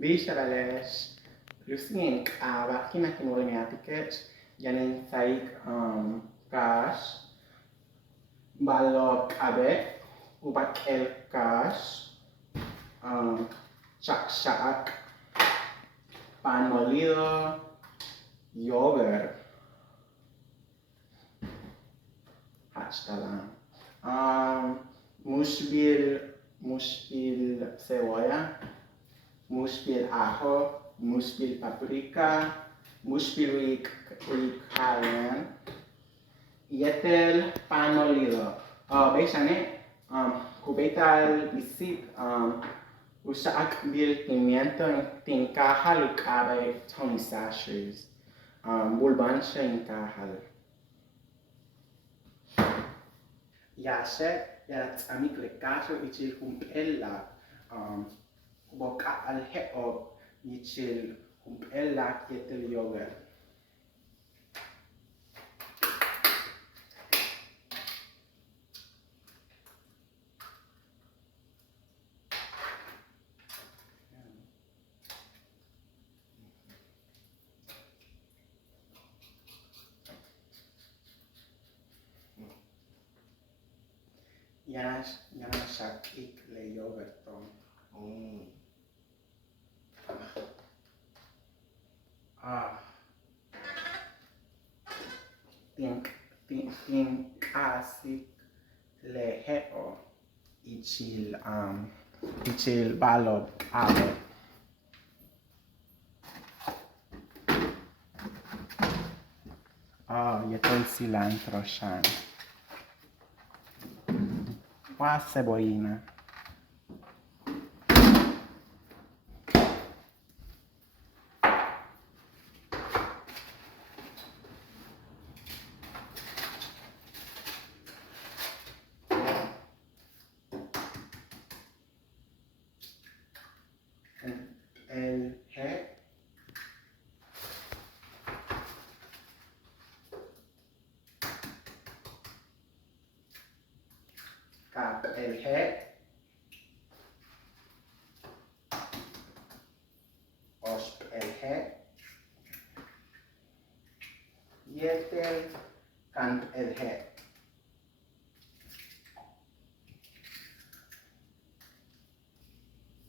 בישלש לוסין קאבה כינה כמולמיאטיקץ' ינין צייק kaax balok abe ubakel kaax chak pan molido yogurt hachtalan mushbil cebolla mushbil ajo mushbil paprika mushbil with cayenne yetel pan molido beishane beeta'al bisip usaak bil pimiento tinkahal ukabe Tony Sashers bulbansha inkahal Yashe yat amik le kaso ichil humpella boka al heo ichil humpella yetel yogurt Yana shakik le yogurt Think asik le heo ichil balot abe yetel cilantro shan Qua cebollina el he cap el he osp el he yetel kant el he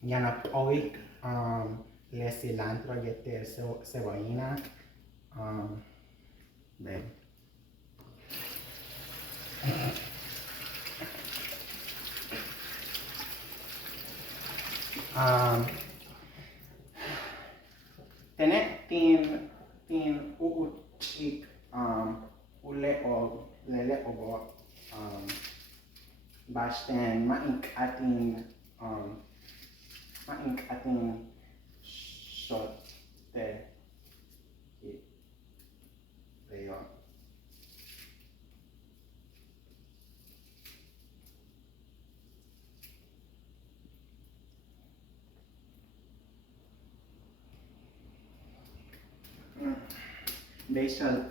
Yanaptoik le cilantro yetel cebollina ven Tenek tin uuchik lele obo basten maink atin shot te leon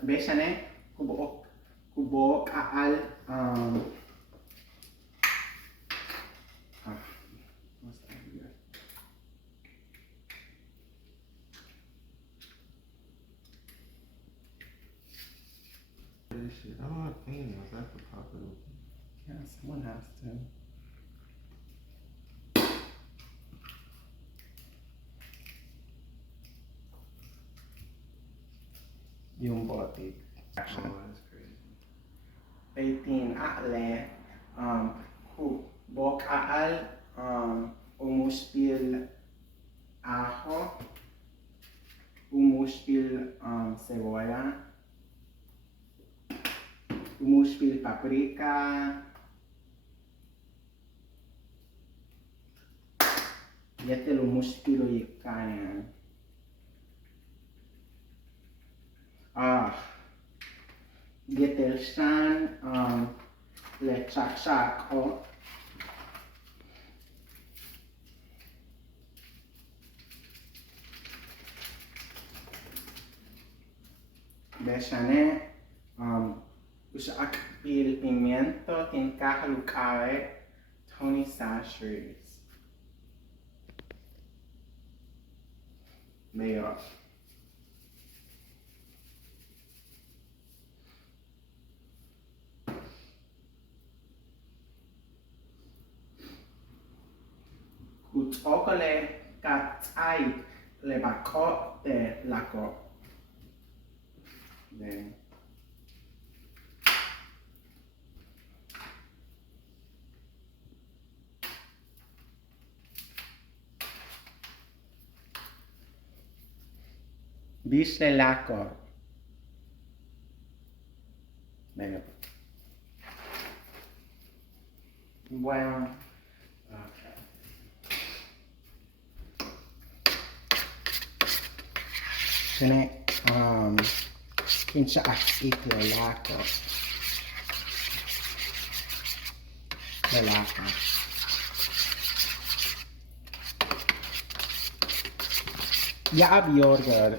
Besane kubo kaal what's that here? I'm not cleaning. I have to pop it open. Yeah, someone has to. Yung botik. Oh, that's crazy. 18 ale bok aal umuspil ajo umuspil cebolla umuspil paprika yetel umuspil cayenne yetel shan le chak Beshane usaak pil pimiento tinkahal ukabe Tony Sashers Veo. Kutokole ts'íib le bako de lako. Dice lako. Veo. Bueno. Okay. Tiene pincha aquí le lako. Le lako. Ya björger.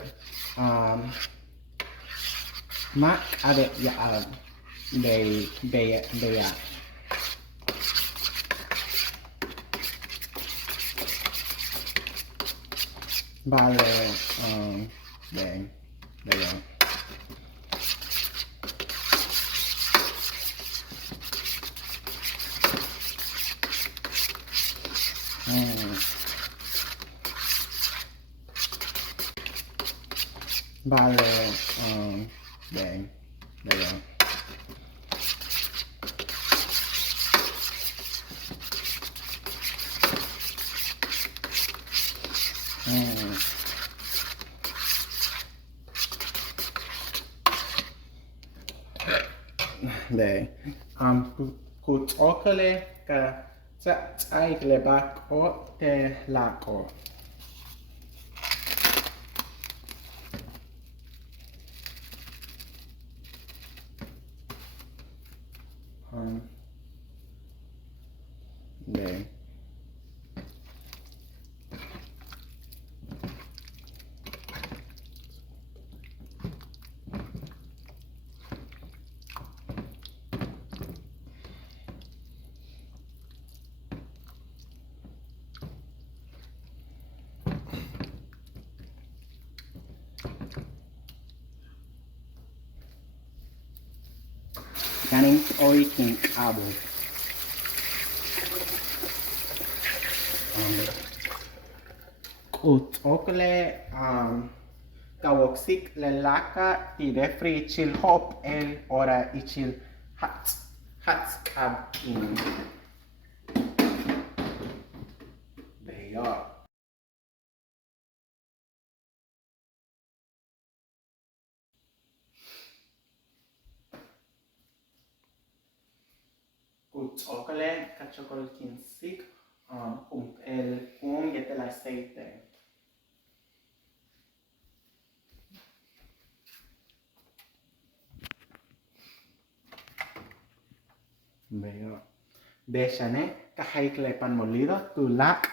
Mak ada ya de Vale, bem, legal. Vale, bem, legal. Bem, kutokole ka ts'íib le bako de lako. Bem. Ganing oiking abo. Kutokole kawoksik le laka I refri chil hop el ora ichil hats kab in. Beyo. Kutokole kachokol kinsik el y el aceite. Veo. Beshane kahaikle pan molido tu lak.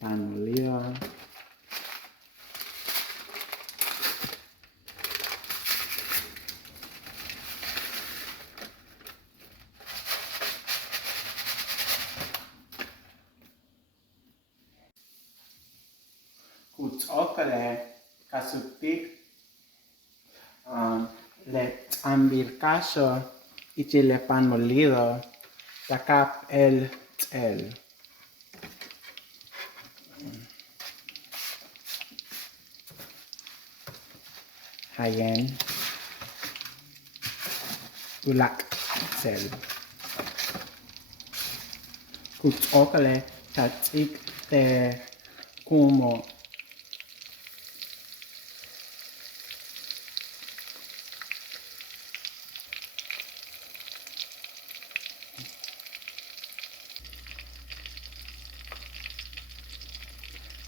Pan molido. Kutokole kasupik le ambir caso y chile pan molido takap el ts'íib. Hayen ulak ts'íib. Kutokole tatsik te kumo.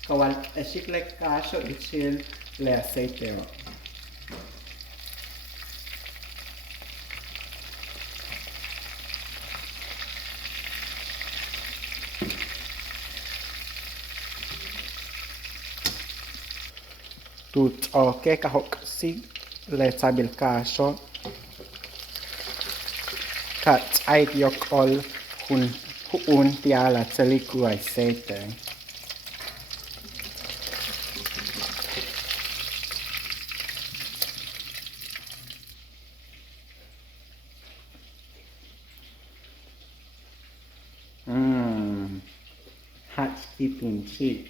Kawal eshik le caso y chil le aceite. Tut oke kahok si le tsaybil caso. ka ts'íib yok'ol hu'un tiala tsalikuai sete. Hot eating cheap.